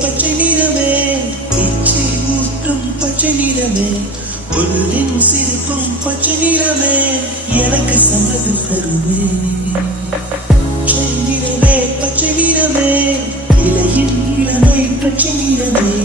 பச்சை நிறமே இச்சை ஊற்றும் பச்சை நிறமே பொருளின் சிரிப்பும் பச்சை நிறமே எனக்கு சம்மதம் தருமே பச்சை நிறமே இலையின் இளமை பச்சை நிறமே